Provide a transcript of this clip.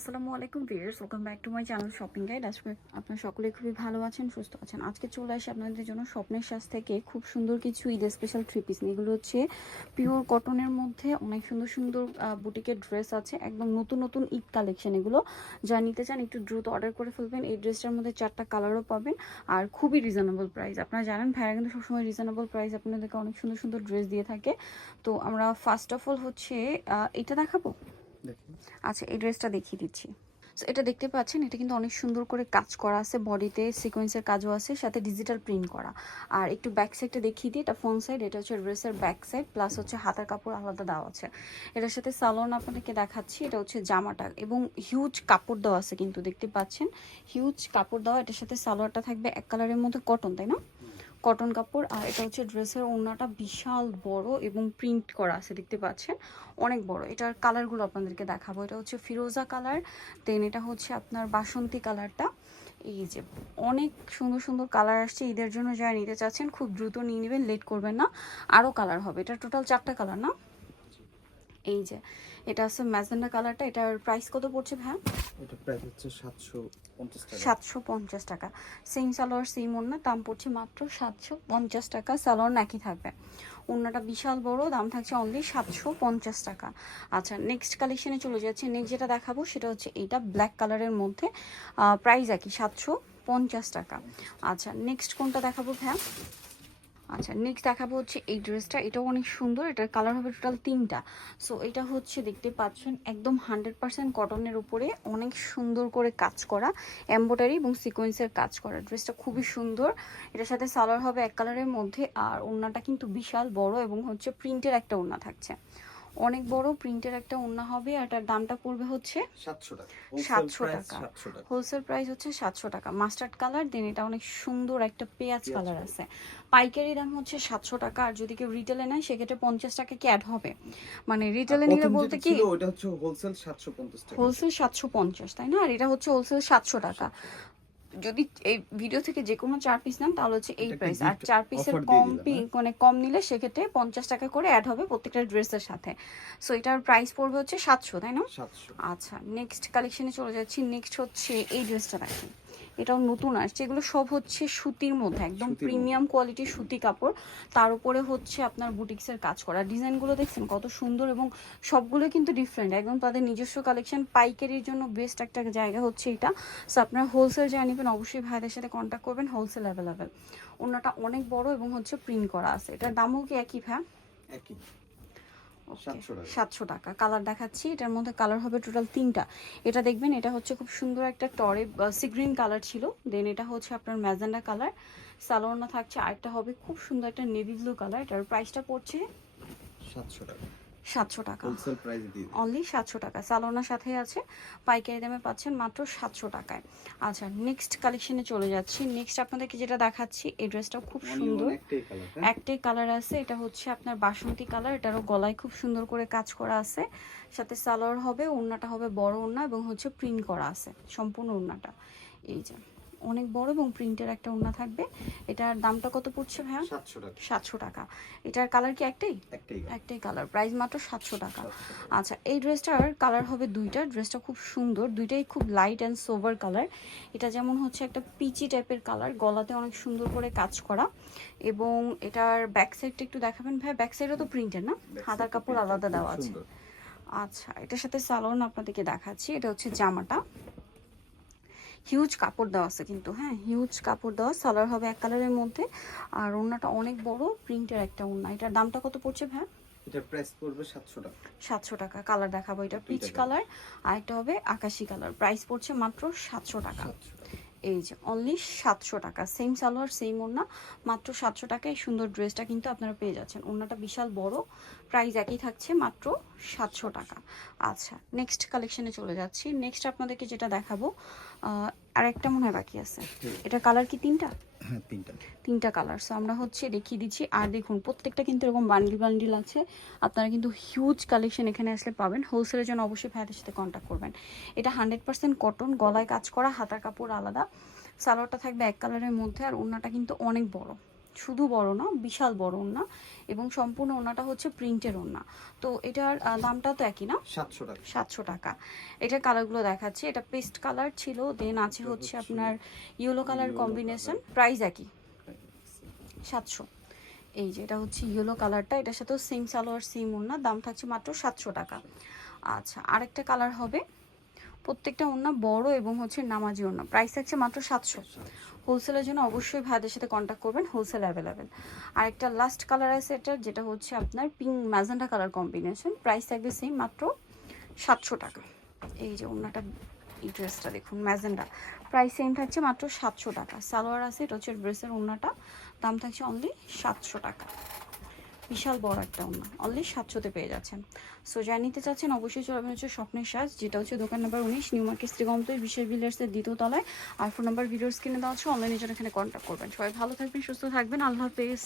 আসসালামু আলাইকুম viewers, welcome back to my channel shopping guide. আজকে আপনারা সকলে খুবই ভালো আছেন, সুস্থ আছেন। আজকে চলে আসি আপনাদের জন্য স্বপ্নের সাজ থেকে খুব সুন্দর কিছু ঈদ স্পেশাল থ্রি পিস নিয়ে। এগুলো হচ্ছে পিওর কটনের মধ্যে অনেক সুন্দর সুন্দর বুটিকের ড্রেস আছে, একদম নতুন নতুন ঈদ কালেকশন। এগুলো যা নিতে চান একটু দ্রুত অর্ডার করে ফেলবেন। এই ড্রেসটার মধ্যে 4টা কালারও পাবেন আর খুবই রিজনেবল প্রাইস। আপনারা জানেন ভাইয়া কিন্তু সবসময় রিজনেবল প্রাইস আপনাদেরকে অনেক সুন্দর সুন্দর ড্রেস দিয়ে থাকে। তো আমরা ফার্স্ট অফ অল হচ্ছে এটা দেখাবো। আচ্ছা, এই ড্রেসটা দেখিয়ে দিচ্ছি। সো এটা দেখতে পাচ্ছেন, এটা কিন্তু অনেক সুন্দর করে কাজ করা আছে, বডিতে সিকোয়েন্সের কাজও আছে, সাথে ডিজিটাল প্রিন্ট করা। আর একটু ব্যাক সাইডটা দেখিয়ে দিই, এটা ফ্রন্ট সাইড, এটা হচ্ছে ড্রেসের ব্যাক সাইড, প্লাস হচ্ছে হাতার কাপড় আলাদা দেওয়া আছে। এটার সাথে সালোয়ার আপনাদেরকে দেখাচ্ছি, এটা হচ্ছে জামাটা, এবং হিউজ কাপড় দেওয়া আছে কিন্তু দেখতে পাচ্ছেন, হিউজ কাপড় দেওয়া। এটার সাথে সালোয়ারটা থাকবে এক কালারের মধ্যে কটন, তাই না? কটন কাপড়। আর এটা হচ্ছে ড্রেসের ওড়নাটা বিশাল বড় এবং প্রিন্ট করা আছে, দেখতে পাচ্ছেন অনেক বড়। এটার কালারগুলো আপনাদেরকে দেখাবো। এটা হচ্ছে ফিরোজা কালার, দেন এটা হচ্ছে আপনার বাসন্তী কালারটা। এই যে অনেক সুন্দর সুন্দর কালার আসছে ঈদের জন্য, যারা নিতে চাচ্ছেন খুব দ্রুত নিয়ে নেবেন, লেট করবেন না। আরও কালার হবে, এটা টোটাল 4টা কালার না? এই যে এটা আছে ম্যাজেন্ডা কালারটা, এটার প্রাইস কত পড়ছে ভাই? এটা প্রাইস হচ্ছে 750 টাকা। 750 টাকা। সেম সালোয়ার সেম ওড়না, দাম পড়ছে মাত্র 750 টাকা। সালোয়ার নাকি থাকবে, ওড়নাটা বিশাল বড়, দাম থাকছে অনলি 750 টাকা। আচ্ছা, নেক্সট কালেকশনে চলে যাচ্ছে। নেক্সট যেটা দেখাবো সেটা হচ্ছে এইটা ব্ল্যাক কালারের মধ্যে, প্রাইস একই 750 টাকা। আচ্ছা, নেক্সট কোনটা দেখাবো ভাইয়া? আচ্ছা, নেক্সট দেখাবো হচ্ছে এই ড্রেসটা, এটাও অনেক সুন্দর। এটার কালার হবে টোটাল 3টা। সো এটা হচ্ছে দেখতে পাচ্ছেন একদম 100% কটনের উপরে অনেক সুন্দর করে কাজ করা, এমব্রয়ডারি এবং সিকোয়েন্সের কাজ করা। ড্রেসটা খুবই সুন্দর। এটার সাথে সালোয়ার হবে এক কালারের মধ্যে, আর ওড়নাটা কিন্তু বিশাল বড় এবং হচ্ছে প্রিন্টের একটা ওড়না থাকছে, অনেক বড় প্রিন্টের একটা ওড়না হবে। আর এটার দামটা পড়বে হচ্ছে 700 টাকা। 700 টাকা। 700 টাকা। হোলসেল প্রাইস হচ্ছে 700 টাকা। মাস্টার্ড কালার, দেন এটা অনেক সুন্দর একটা পেঁয়াজ কালার আছে। পাইকারি দাম হচ্ছে 700 টাকা, আর যদি কেউ রিটেলে নেয় সেক্ষেত্রে 50 টাকা কি অ্যাড হবে, মানে রিটেলে নিলে বলতে কি ওটা হচ্ছে হোলসেল 750 টাকা। হোলসেল 750, তাই না? আর এটা হচ্ছে হোলসেল 700 টাকা। যদি এই ভিডিও থেকে যে কোনো 4 পিস নেন তাহলে হচ্ছে এই প্রাইস, আর 4 পিসের কম মানে কম নিলে সেক্ষেত্রে 50 টাকা করে অ্যাড হবে প্রত্যেকটা ড্রেসের সাথে। সো এটার প্রাইস পড়বে হচ্ছে 700, তাই না? 700। আচ্ছা, নেক্সট কালেকশনে চলে যাচ্ছি। নেক্সট হচ্ছে এই ড্রেসটা দেখেন, এটাও নতুন আসছে। এগুলো সব হচ্ছে সুতির মধ্যে, একদম প্রিমিয়াম কোয়ালিটির সুতি কাপড়, তার উপরে হচ্ছে আপনার বুটিক্সের কাজ করা। ডিজাইনগুলো দেখছেন কত সুন্দর, এবং সবগুলো কিন্তু ডিফারেন্ট, একদম তাদের নিজস্ব কালেকশন। পাইকারির জন্য বেস্ট একটা জায়গা হচ্ছে এটা। সো আপনারা হোলসেল যা নেবেন অবশ্যই ভাইদের সাথে কন্ট্যাক্ট করবেন, হোলসেল অ্যাভেলেবেল। ওনাটা অনেক বড় এবং হচ্ছে প্রিন্ট করা আছে। এটার দামও কি একই ভাই? একই। 700 টাকা। কালার দেখাচ্ছি, এটার মধ্যে কালার হবে টোটাল 3টা। এটা দেখবেন, এটা হচ্ছে খুব সুন্দর একটা টরে সি গ্রিন কালার ছিল, দেন এটা হচ্ছে আপনার ম্যাজেন্ডা কালার। সালোয়ারটা থাকছে, আরেকটা হবে খুব সুন্দর একটা নেভি ব্লু কালার। এটার প্রাইসটা পড়ছে 700 টাকা। 700 টাকা। হোলসেল প্রাইস দিয়ে অনলি 700 টাকা। সালোনার সাথে আছে, পাইকারি দামে পাচ্ছেন মাত্র 700 টাকায়। আচ্ছা, নেক্সট কালেকশনে চলে যাচ্ছি। নেক্সট আপনাদেরকে যেটা দেখাচ্ছি, এই ড্রেসটাও খুব সুন্দর, একটাই কালার আছে। এটা হচ্ছে আপনার বাসন্তী কালার, এটারও গলায় খুব সুন্দর করে কাজ করা আছে, সাথে সালোয়ার হবে, ওড়নাটা হবে বড় ওড়না এবং হচ্ছে প্রিন্ট করা আছে সম্পূর্ণ ওড়নাটা। এই যে অনেক বড় এবং প্রিন্টের একটা ওড়না থাকবে। এটার দামটা কত পড়ছে ভাইয়া? 700 টাকা। 700 টাকা। এটার কালার কি একটাই? একটাই। একটাই কালার, প্রাইস মাত্র 700 টাকা। আচ্ছা, এই ড্রেসটার কালার হবে 2টা। ড্রেসটা খুব সুন্দর, দুইটাই খুব লাইট অ্যান্ড সোভার কালার। এটা যেমন হচ্ছে একটা পিচি টাইপের কালার, গলাতে অনেক সুন্দর করে কাজ করা, এবং এটার ব্যাক সাইডটা একটু দেখাবেন ভাই? ব্যাক সাইডও তো প্রিন্টের না, হাতার কাপড় আলাদা দেওয়া আছে। আচ্ছা, এটার সাথে সালোয়ার আপনাদেরকে দেখাচ্ছি। এটা হচ্ছে জামাটা, হিউজ কাপড় দেওয়া আছে কিন্তু, হ্যাঁ হিউজ কাপড় দেওয়া। সালোয়ার হবে এক কালারের মধ্যে, আর ওড়নাটা অনেক বড় প্রিন্টের একটা ওড়না। এটার দামটা কত পড়ছে ভাই? এটার প্রাইস পড়বে 700 টাকা। 700 টাকা। কালার দেখাবো, এটা পিচ কালার আর একটা হবে আকাশি কালার। প্রাইস পড়ছে মাত্র 700 টাকা। এই যে অনলি 700 টাকা। সেম সালোয়ার সেম ওড়না, মাত্র 700 টাকায় এই সুন্দর ড্রেসটা কিন্তু আপনারা পেয়ে যাচ্ছেন। ওড়নাটা বিশাল বড়, প্রাইস একই থাকছে মাত্র 700 টাকা। আচ্ছা, নেক্সট কালেকশনে চলে যাচ্ছি। নেক্সট আপনাদেরকে যেটা দেখাবো, আর একটা মনে হয় বাকি আছে। এটা কালার কি 3টা? হ্যাঁ, 3টা কালার। সো আমরা হচ্ছে দেখিয়ে দিচ্ছি। আর দেখুন প্রত্যেকটা কিন্তু এরকম বান্ডিল বান্ডিল আছে, আপনারা কিন্তু হিউজ কালেকশন এখানে আসলে পাবেন। হোলসেলের জন্য অবশ্যই ভাইদের সাথে কন্ট্যাক্ট করবেন। এটা 100% কটন, গলায় কাজ করা, হাতার কাপড় আলাদা। সালোয়ারটা থাকবে এক কালারের মধ্যে, আর ওড়নাটা কিন্তু অনেক বড়, শুধু বড় না, বিশাল বড় ওড়না এবং সম্পূর্ণ ওড়নাটা হচ্ছে প্রিন্টের ওড়না। তো এটার দামটা তো একই না? 700 টাকা। 700 টাকা। এটার কালারগুলো দেখাচ্ছি। এটা পেস্ট কালার ছিল, দেন আছে হচ্ছে আপনার ইয়েলো কালার কম্বিনেশন, প্রাইস একই 700। এই যে এটা হচ্ছে ইয়েলো কালারটা, এটার সাথেও সেম সালোয়ার সেম ওড়না, দাম থাকছে মাত্র 700 টাকা। আচ্ছা, আরেকটা কালার হবে, প্রত্যেকটা ওড়না বড় এবং হচ্ছে নামাজি ওড়না, প্রাইস থাকছে মাত্র 700। হোলসেলের জন্য অবশ্যই ভাইদের সাথে কন্ট্যাক্ট করবেন, হোলসেল অ্যাভেলেবেল। আরেকটা লাস্ট কালার আছে এটার, যেটা হচ্ছে আপনার pink magenta colour combination, price থাকবে সেম মাত্র 700 টাকা। এই যে ওড়নাটা, এই ড্রেসটা দেখুন ম্যাজেন্টা, প্রাইস সেম থাকছে মাত্র 700 টাকা। সালোয়ার আছে, এটা হচ্ছে ড্রেসের ওড়নাটা, দাম থাকছে অনলি 700 টাকা। বিশাল বড় একটা ওড়না, অনলি 700-তে পেয়ে যাচ্ছেন। সো যা নিতে চাচ্ছেন অবশ্যই চলে আসবেন হচ্ছে স্বপ্নের সাজ, যেটা হচ্ছে দোকান নাম্বার 19, নিউ মার্কেট শ্রীগন্তই বিশেষ বিল্ডার্সের দ্বিতীয় তলায়। আর ফোন নাম্বার ভিডিওস কিনে দেওয়া হচ্ছে, অনলাইনে জন্য এখানে কন্ট্যাক্ট করবেন। সবাই ভালো থাকবেন, সুস্থ থাকবেন, আল্লাহ হাফেজ।